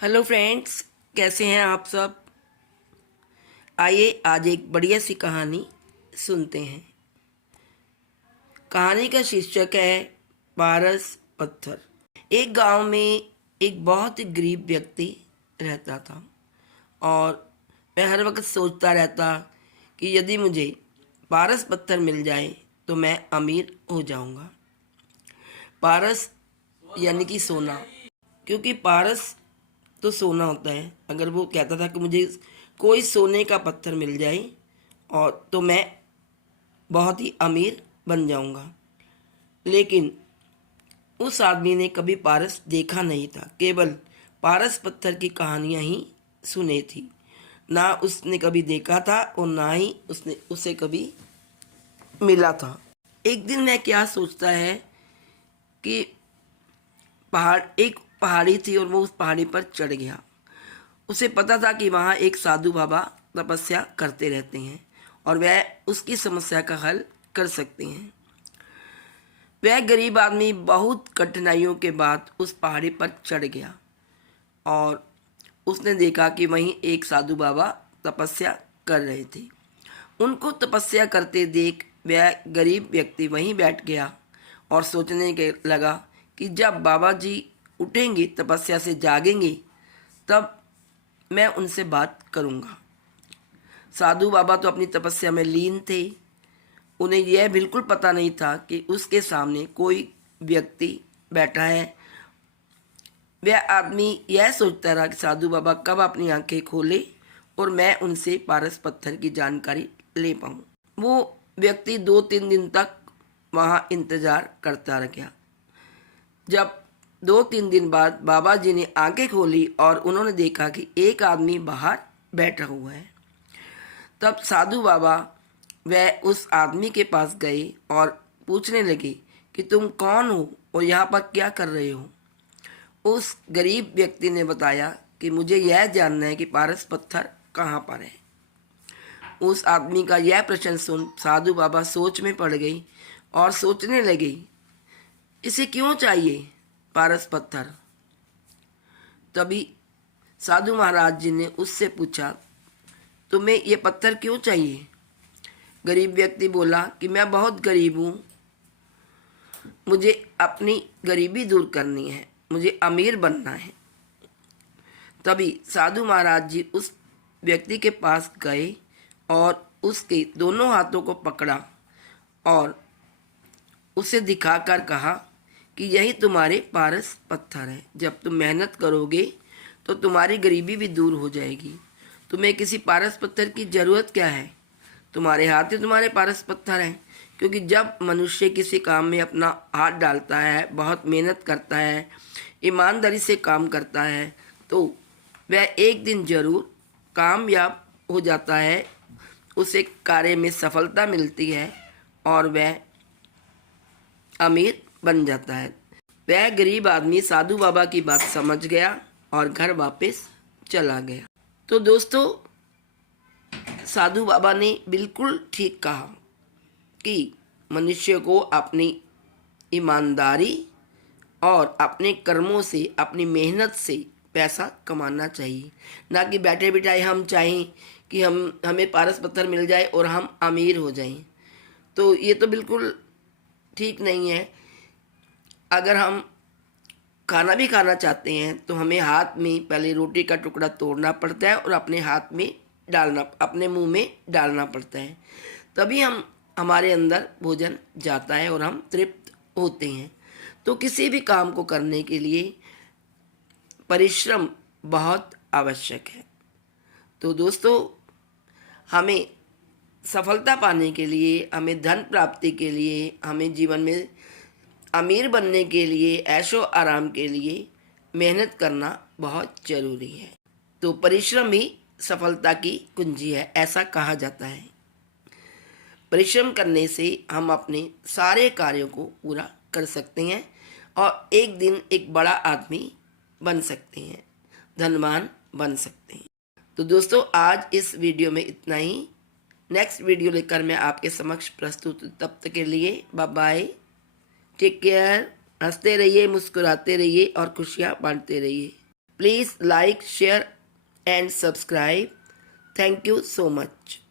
Hello friends, कैसे हैं आप सब। आइए आज एक बढ़िया सी कहानी सुनते हैं। कहानी का शीर्षक है पारस पत्थर। एक गांव में एक बहुत ही गरीब व्यक्ति रहता था और वह हर वक्त सोचता रहता कि यदि मुझे पारस पत्थर मिल जाए तो मैं अमीर हो जाऊंगा। पारस यानी कि सोना, क्योंकि पारस तो सोना होता है। अगर वो कहता था कि मुझे कोई सोने का पत्थर मिल जाए और तो मैं बहुत ही अमीर बन जाऊंगा। लेकिन उस आदमी ने कभी पारस देखा नहीं था, केवल पारस पत्थर की कहानियां ही सुनी थी। ना उसने कभी देखा था और ना ही उसने उसे कभी मिला था। एक दिन वह क्या सोचता है कि एक पहाड़ी थी और वो उस पहाड़ी पर चढ़ गया। उसे पता था कि वहाँ एक साधु बाबा तपस्या करते रहते हैं और वह उसकी समस्या का हल कर सकते हैं। वह गरीब आदमी बहुत कठिनाइयों के बाद उस पहाड़ी पर चढ़ गया और उसने देखा कि वहीं एक साधु बाबा तपस्या कर रहे थे। उनको तपस्या करते देख वह गरीब व्यक्ति वहीं बैठ गया और सोचने के लगा कि जब बाबा जी उठेंगे, तपस्या से जागेंगे, तब मैं उनसे बात करूंगा। साधु बाबा तो अपनी तपस्या में लीन थे। उन्हें यह बिल्कुल पता नहीं था कि उसके सामने कोई व्यक्ति बैठा है। वह आदमी यह सोचता रहा कि साधु बाबा कब अपनी आंखें खोले और मैं उनसे पारस पत्थर की जानकारी ले पाऊँ। वो व्यक्ति 2-3 दिन तक वहाँ इंतज़ार करता रह गया। जब 2-3 दिन बाद बाबा जी ने आंखें खोली और उन्होंने देखा कि एक आदमी बाहर बैठा हुआ है। तब साधु बाबा वह उस आदमी के पास गए और पूछने लगे कि तुम कौन हो और यहाँ पर क्या कर रहे हो। उस गरीब व्यक्ति ने बताया कि मुझे यह जानना है कि पारस पत्थर कहाँ पर है। उस आदमी का यह प्रश्न सुन साधु बाबा सोच में पड़ गई और सोचने लगे, इसे क्यों चाहिए पारस पत्थर। तभी साधु महाराज जी ने उससे पूछा, तुम्हें ये पत्थर क्यों चाहिए। गरीब व्यक्ति बोला कि मैं बहुत गरीब हूँ, मुझे अपनी गरीबी दूर करनी है, मुझे अमीर बनना है। तभी साधु महाराज जी उस व्यक्ति के पास गए और उसके दोनों हाथों को पकड़ा और उसे दिखाकर कहा कि यही तुम्हारे पारस पत्थर है। जब तुम मेहनत करोगे तो तुम्हारी गरीबी भी दूर हो जाएगी। तुम्हें किसी पारस पत्थर की ज़रूरत क्या है, तुम्हारे हाथ ही तुम्हारे पारस पत्थर हैं। क्योंकि जब मनुष्य किसी काम में अपना हाथ डालता है, बहुत मेहनत करता है, ईमानदारी से काम करता है, तो वह एक दिन ज़रूर कामयाब हो जाता है, उसे कार्य में सफलता मिलती है और वह अमीर बन जाता है। वह गरीब आदमी साधु बाबा की बात समझ गया और घर वापस चला गया। तो दोस्तों, साधु बाबा ने बिल्कुल ठीक कहा कि मनुष्य को अपनी ईमानदारी और अपने कर्मों से, अपनी मेहनत से पैसा कमाना चाहिए। ना कि बैठे बिठाए हम चाहें कि हमें पारस पत्थर मिल जाए और हम अमीर हो जाएं। तो ये तो बिल्कुल ठीक नहीं है। अगर हम खाना भी खाना चाहते हैं तो हमें हाथ में पहले रोटी का टुकड़ा तोड़ना पड़ता है और अपने हाथ में डालना, अपने मुंह में डालना पड़ता है, तभी हमारे अंदर भोजन जाता है और हम तृप्त होते हैं। तो किसी भी काम को करने के लिए परिश्रम बहुत आवश्यक है। तो दोस्तों, हमें सफलता पाने के लिए, हमें धन प्राप्ति के लिए, हमें जीवन में अमीर बनने के लिए, ऐशो आराम के लिए मेहनत करना बहुत ज़रूरी है। तो परिश्रम ही सफलता की कुंजी है, ऐसा कहा जाता है। परिश्रम करने से हम अपने सारे कार्यों को पूरा कर सकते हैं और एक दिन एक बड़ा आदमी बन सकते हैं, धनवान बन सकते हैं। तो दोस्तों, आज इस वीडियो में इतना ही। नेक्स्ट वीडियो लेकर मैं आपके समक्ष प्रस्तुत हूँ। तब तक के लिए बाय बाय, टेक केयर। हंसते रहिए, मुस्कुराते रहिए और खुशियाँ बांटते रहिए। Please like, share and subscribe. Thank you so much.